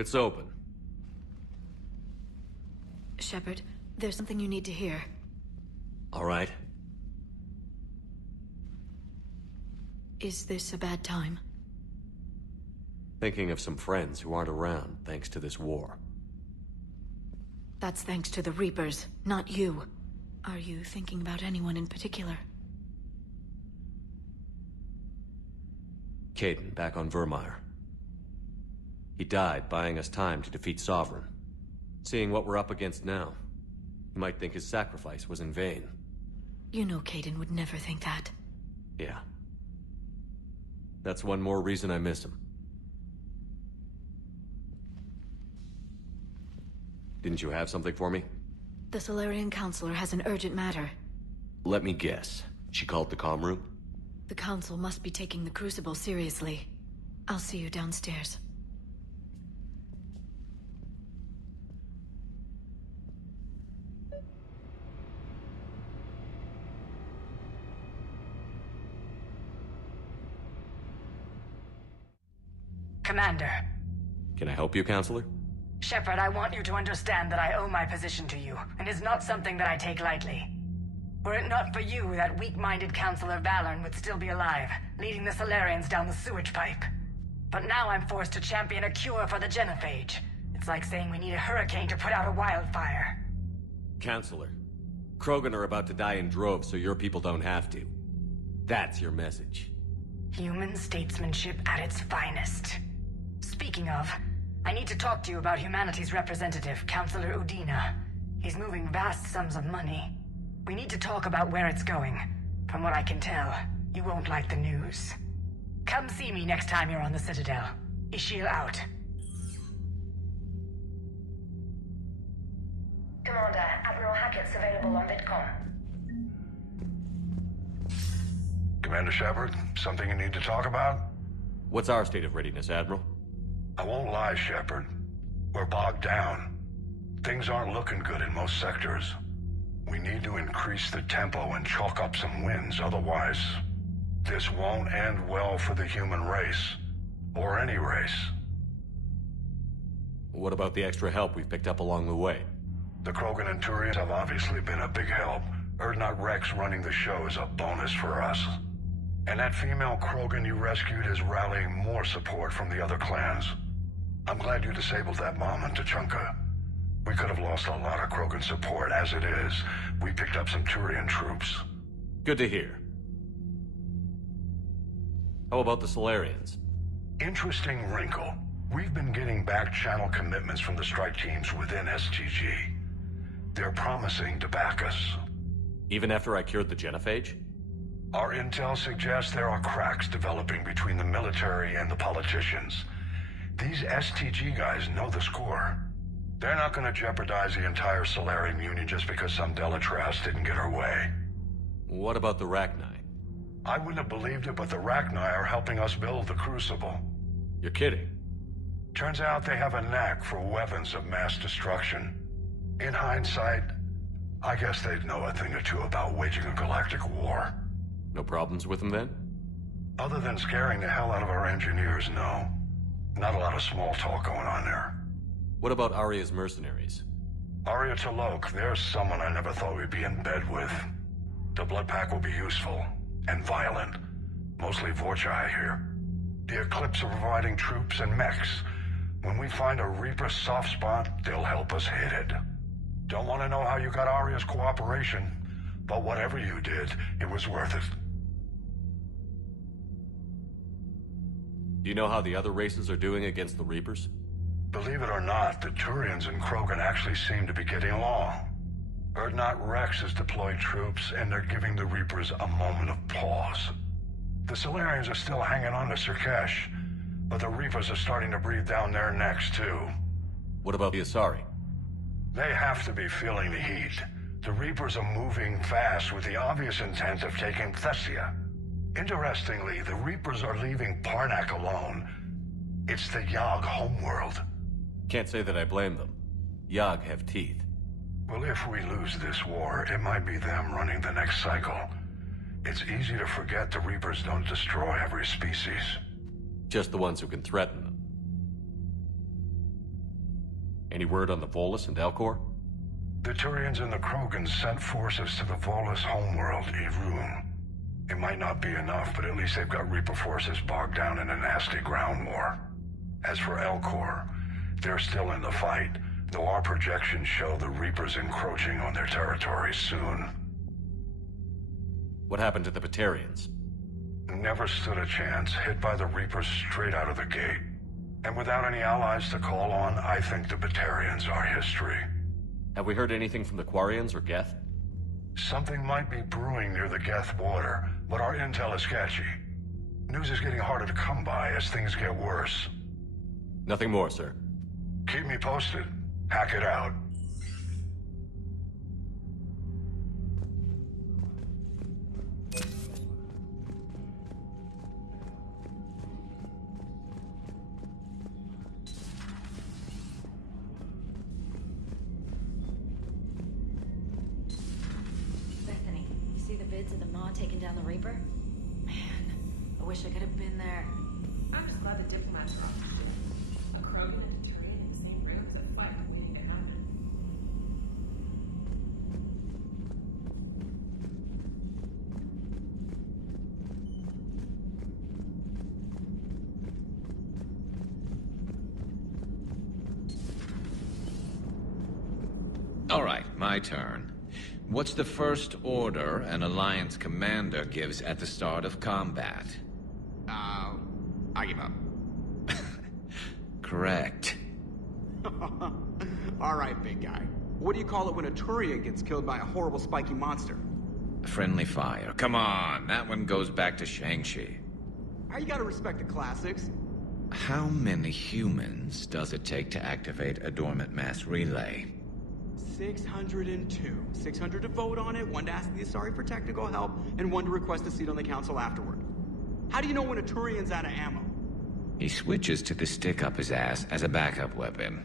It's open. Shepard, there's something you need to hear. All right. Is this a bad time? Thinking of some friends who aren't around thanks to this war. That's thanks to the Reapers, not you. Are you thinking about anyone in particular? Caden, back on Vermeer. He died buying us time to defeat Sovereign. Seeing what we're up against now, you might think his sacrifice was in vain. You know Caden would never think that. Yeah. That's one more reason I miss him. Didn't you have something for me? The Solarian Counselor has an urgent matter. Let me guess. She called the comm room? The Council must be taking the Crucible seriously. I'll see you downstairs. Commander. Can I help you, Counselor? Shepard, I want you to understand that I owe my position to you, and it's not something that I take lightly. Were it not for you, that weak-minded Counselor Valorn would still be alive, leading the Solarians down the sewage pipe. But now I'm forced to champion a cure for the genophage. It's like saying we need a hurricane to put out a wildfire. Counselor, Krogan are about to die in droves so your people don't have to. That's your message. Human statesmanship at its finest. Speaking of, I need to talk to you about humanity's representative, Counselor Udina. He's moving vast sums of money. We need to talk about where it's going. From what I can tell, you won't like the news. Come see me next time you're on the Citadel. Ishil out. Commander, Admiral Hackett's available on Vidcom. Commander Shepard, something you need to talk about? What's our state of readiness, Admiral? I won't lie, Shepard. We're bogged down. Things aren't looking good in most sectors. We need to increase the tempo and chalk up some wins, otherwise this won't end well for the human race. Or any race. What about the extra help we've picked up along the way? The Krogan and Turians have obviously been a big help. Urdnot Rex running the show is a bonus for us. And that female Krogan you rescued is rallying more support from the other clans. I'm glad you disabled that bomb in Tuchanka. We could have lost a lot of Krogan support. As it is, we picked up some Turian troops. Good to hear. How about the Solarians? Interesting wrinkle. We've been getting back-channel commitments from the strike teams within STG. They're promising to back us. Even after I cured the genophage? Our intel suggests there are cracks developing between the military and the politicians. These STG guys know the score. They're not going to jeopardize the entire Solarian Union just because some Delatras didn't get her way. What about the Rachni? I wouldn't have believed it, but the Rachni are helping us build the Crucible. You're kidding. Turns out they have a knack for weapons of mass destruction. In hindsight, I guess they'd know a thing or two about waging a galactic war. No problems with them then? Other than scaring the hell out of our engineers, no. Not a lot of small talk going on there. What about Arya's mercenaries? Arya T'Lok, there's someone I never thought we'd be in bed with. The blood pack will be useful. And violent. Mostly Vorcha here. The Eclipse are providing troops and mechs. When we find a Reaper soft spot, they'll help us hit it. Don't want to know how you got Arya's cooperation, but whatever you did, it was worth it. Do you know how the other races are doing against the Reapers? Believe it or not, the Turians and Krogan actually seem to be getting along. Urdnot Rex has deployed troops, and they're giving the Reapers a moment of pause. The Solarians are still hanging on to Surkesh, but the Reapers are starting to breathe down their necks, too. What about the Asari? They have to be feeling the heat. The Reapers are moving fast with the obvious intent of taking Thessia. Interestingly, the Reapers are leaving Parnak alone. It's the Yogg homeworld. Can't say that I blame them. Yogg have teeth. Well, if we lose this war, it might be them running the next cycle. It's easy to forget the Reapers don't destroy every species. Just the ones who can threaten them. Any word on the Volus and Elcor? The Turians and the Krogans sent forces to the Volus homeworld, Irun. It might not be enough, but at least they've got Reaper forces bogged down in a nasty ground war. As for Elcor, they're still in the fight, though our projections show the Reapers encroaching on their territory soon. What happened to the Batarians? Never stood a chance, hit by the Reapers straight out of the gate. And without any allies to call on, I think the Batarians are history. Have we heard anything from the Quarians or Geth? Something might be brewing near the Geth border, but our intel is sketchy. News is getting harder to come by as things get worse. Nothing more, sir. Keep me posted. Hack it out. Bethany, you see the vids of the Maw taking down the Reaper? Man, I wish I could have been there. I'm just glad the diplomats are off the ship. A Krogan and a Turian in the same room is a fight waiting to happen. All right, my turn. What's the first order an Alliance commander gives at the start of combat? I give up. Correct. All right, big guy. What do you call it when a Turian gets killed by a horrible spiky monster? Friendly fire. Come on, that one goes back to Shang-Chi. You gotta respect the classics. How many humans does it take to activate a dormant mass relay? 602. 600 to vote on it, 1 to ask the Asari for technical help, and 1 to request a seat on the council afterward. How do you know when a Turian's out of ammo? He switches to the stick up his ass as a backup weapon.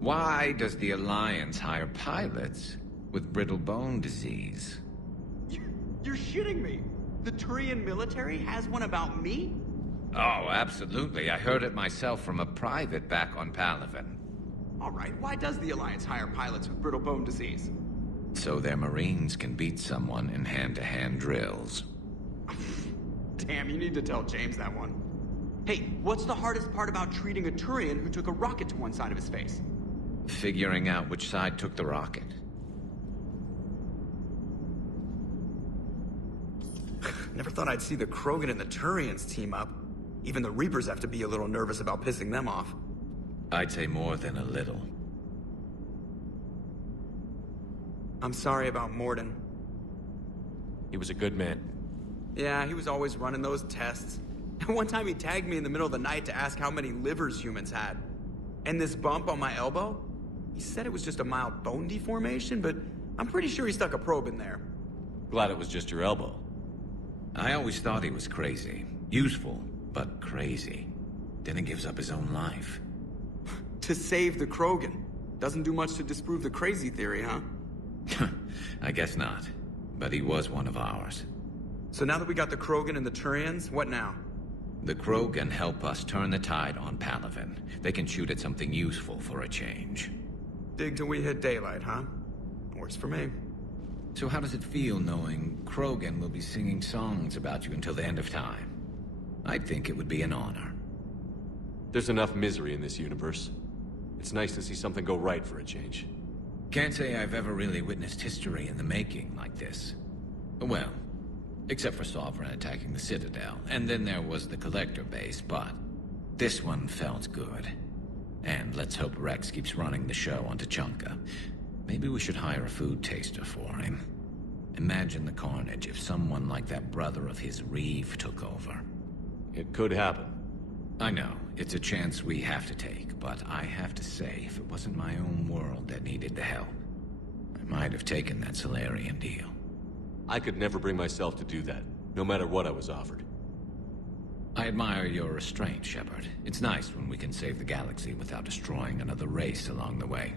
Why does the Alliance hire pilots with brittle bone disease? You're shitting me. The Turian military has one about me? Oh, absolutely. I heard it myself from a private back on Palaven. All right, why does the Alliance hire pilots with brittle bone disease? So their Marines can beat someone in hand-to-hand drills. Damn, you need to tell James that one. Hey, what's the hardest part about treating a Turian who took a rocket to one side of his face? Figuring out which side took the rocket. Never thought I'd see the Krogan and the Turians team up. Even the Reapers have to be a little nervous about pissing them off. I'd say more than a little. I'm sorry about Morden. He was a good man. Yeah, he was always running those tests. And one time he tagged me in the middle of the night to ask how many livers humans had. And this bump on my elbow? He said it was just a mild bone deformation, but I'm pretty sure he stuck a probe in there. Glad it was just your elbow. I always thought he was crazy. Useful, but crazy. Then he gives up his own life. To save the Krogan. Doesn't do much to disprove the crazy theory, huh? I guess not. But he was one of ours. So now that we got the Krogan and the Turians, what now? The Krogan help us turn the tide on Palaven. They can shoot at something useful for a change. Dig till we hit daylight, huh? Works for me. So how does it feel knowing Krogan will be singing songs about you until the end of time? I think it would be an honor. There's enough misery in this universe. It's nice to see something go right for a change. Can't say I've ever really witnessed history in the making like this. Well, except for Sovereign attacking the Citadel, and then there was the Collector base, but this one felt good. And let's hope Rex keeps running the show on Tuchanka. Maybe we should hire a food taster for him. Imagine the carnage if someone like that brother of his, Reeve, took over. It could happen. I know, it's a chance we have to take, but I have to say, if it wasn't my own world that needed the help, I might have taken that Solarian deal. I could never bring myself to do that, no matter what I was offered. I admire your restraint, Shepard. It's nice when we can save the galaxy without destroying another race along the way.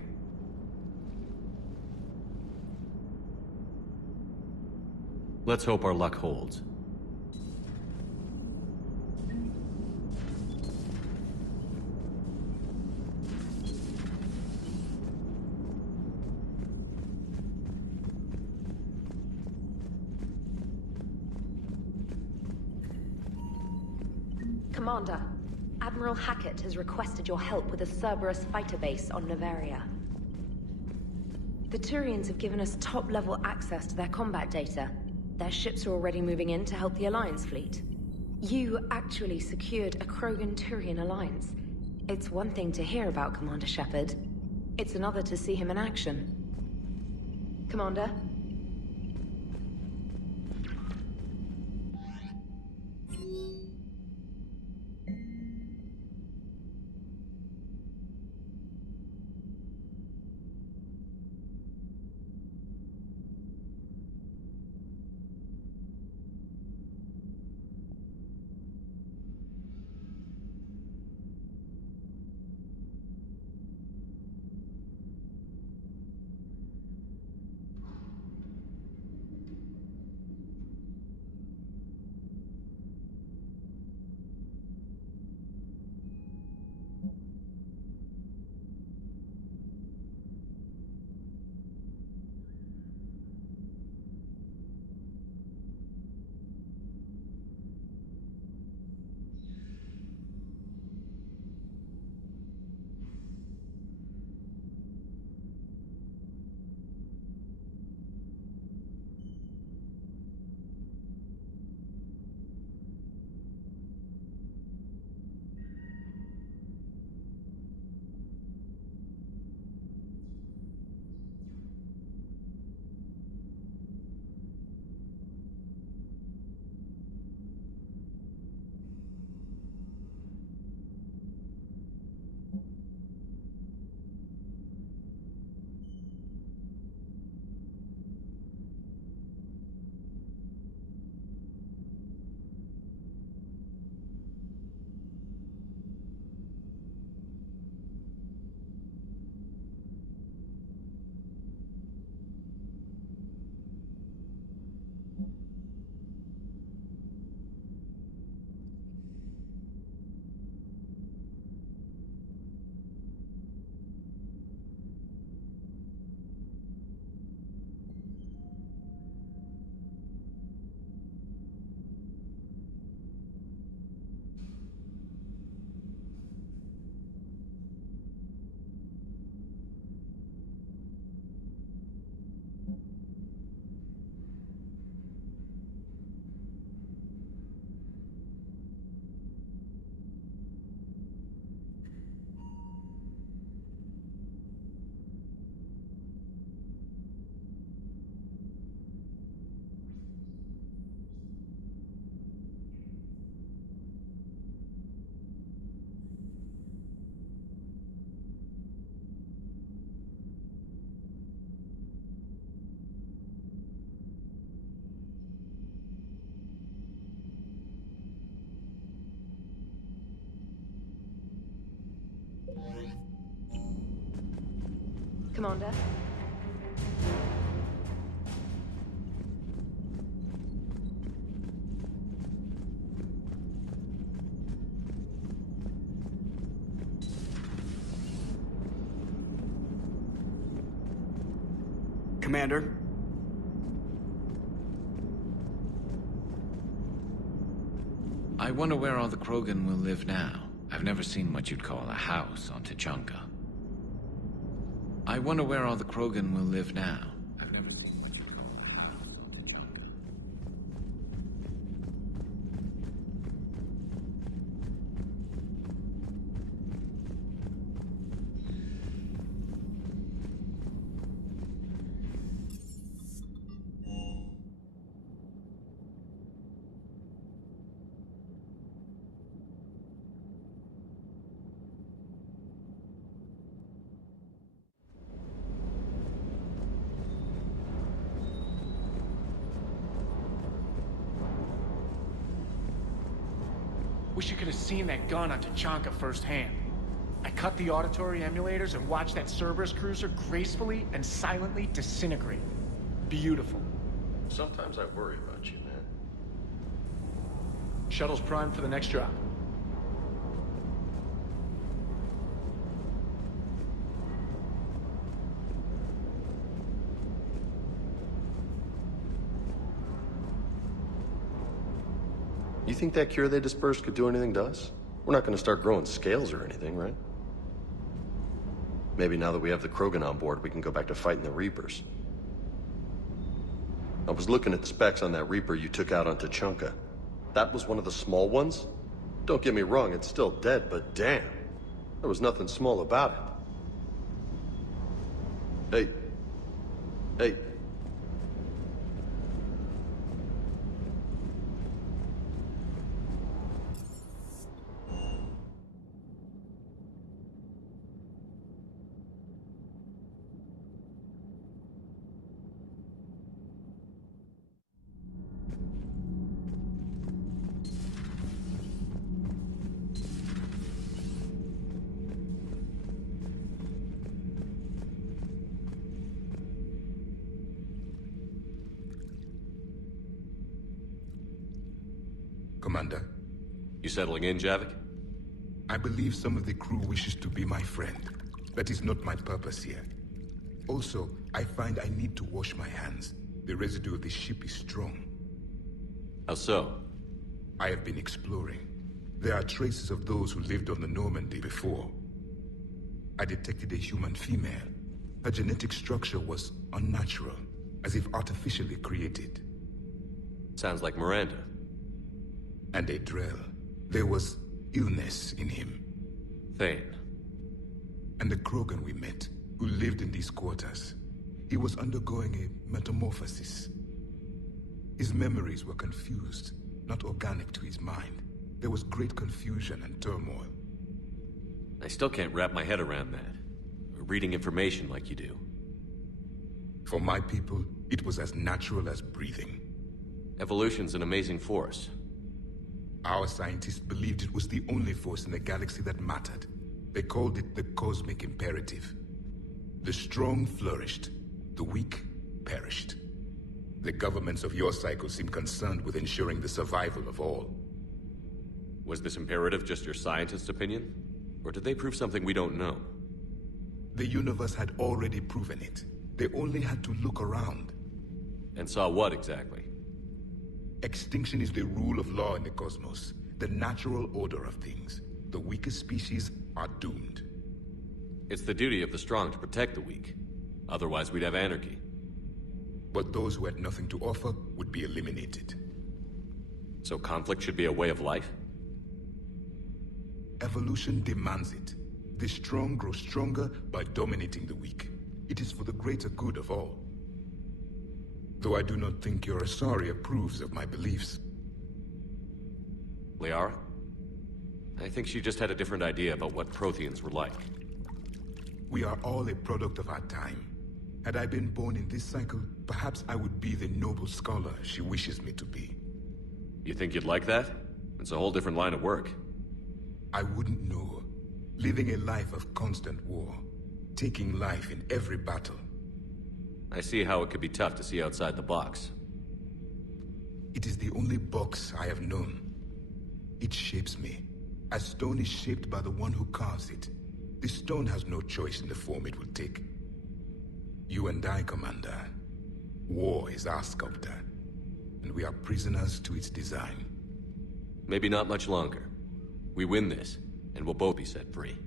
Let's hope our luck holds. Commander, Admiral Hackett has requested your help with a Cerberus fighter base on Novaria. The Turians have given us top-level access to their combat data. Their ships are already moving in to help the Alliance fleet. You actually secured a Krogan-Turian alliance. It's one thing to hear about Commander Shepard. It's another to see him in action. Commander? Commander? Commander? I wonder where all the Krogan will live now. I've never seen what you'd call a house on Tuchanka. I wonder where all the Krogan will live now. I've never seen what you'd call a house on Tuchanka. Wish you could have seen that gun on Tuchanka firsthand. I cut the auditory emulators and watched that Cerberus cruiser gracefully and silently disintegrate. Beautiful. Sometimes I worry about you, man. Shuttle's primed for the next drop. You think that cure they dispersed could do anything to us? We're not gonna start growing scales or anything, right? Maybe now that we have the Krogan on board, we can go back to fighting the Reapers. I was looking at the specs on that Reaper you took out on Tachanka. That was one of the small ones? Don't get me wrong, it's still dead, but damn. There was nothing small about it. Hey. Commander. You settling in, Javik? I believe some of the crew wishes to be my friend. That is not my purpose here. Also, I find I need to wash my hands. The residue of the ship is strong. How so? I have been exploring. There are traces of those who lived on the Normandy before. I detected a human female. Her genetic structure was unnatural, as if artificially created. Sounds like Miranda. And a Drell. There was illness in him. Thane. And the Krogan we met, who lived in these quarters. He was undergoing a metamorphosis. His memories were confused, not organic to his mind. There was great confusion and turmoil. I still can't wrap my head around that. Reading information like you do. For my people, it was as natural as breathing. Evolution's an amazing force. Our scientists believed it was the only force in the galaxy that mattered. They called it the cosmic imperative. The strong flourished, the weak perished. The governments of your cycle seem concerned with ensuring the survival of all. Was this imperative just your scientist's opinion? Or did they prove something we don't know? The universe had already proven it. They only had to look around. And saw what exactly? Extinction is the rule of law in the cosmos, the natural order of things. The weakest species are doomed. It's the duty of the strong to protect the weak. Otherwise, we'd have anarchy. But those who had nothing to offer would be eliminated. So conflict should be a way of life? Evolution demands it. The strong grow stronger by dominating the weak. It is for the greater good of all. Though I do not think your Asari approves of my beliefs. Liara? I think she just had a different idea about what Protheans were like. We are all a product of our time. Had I been born in this cycle, perhaps I would be the noble scholar she wishes me to be. You think you'd like that? It's a whole different line of work. I wouldn't know. Living a life of constant war. Taking life in every battle. I see how it could be tough to see outside the box. It is the only box I have known. It shapes me, as stone is shaped by the one who carves it. The stone has no choice in the form it will take. You and I, Commander. War is our sculptor, and we are prisoners to its design. Maybe not much longer. We win this, and we'll both be set free.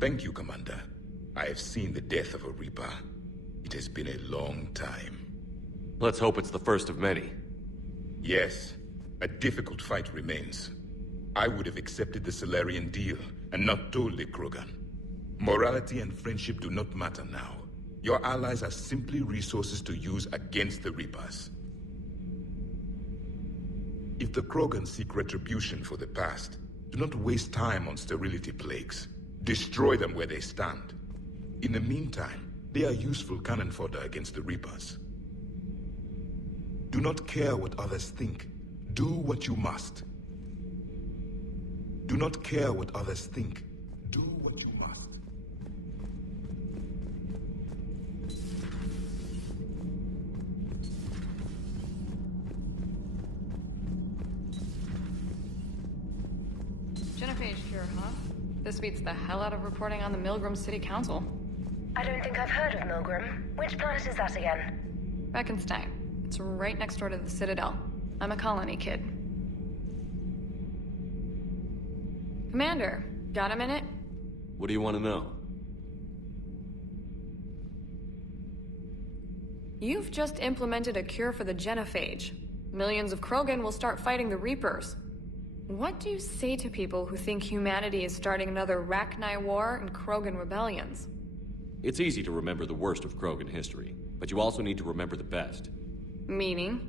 Thank you, Commander. I have seen the death of a Reaper. It has been a long time. Let's hope it's the first of many. Yes, a difficult fight remains. I would have accepted the Solarian deal and not told the Krogan. Morality and friendship do not matter now. Your allies are simply resources to use against the Reapers. If the Krogan seek retribution for the past, do not waste time on sterility plagues. Destroy them where they stand. In the meantime, they are useful cannon fodder against the Reapers. Do not care what others think. Do what you must. Do not care what others think. Do what you must. Genophage cure, huh? This beats the hell out of reporting on the Milgram City Council. I don't think I've heard of Milgram. Which planet is that again? Reckenstein. It's right next door to the Citadel. I'm a colony kid. Commander, got a minute? What do you want to know? You've just implemented a cure for the genophage. Millions of Krogan will start fighting the Reapers. What do you say to people who think humanity is starting another Rachni War and Krogan rebellions? It's easy to remember the worst of Krogan history, but you also need to remember the best. Meaning?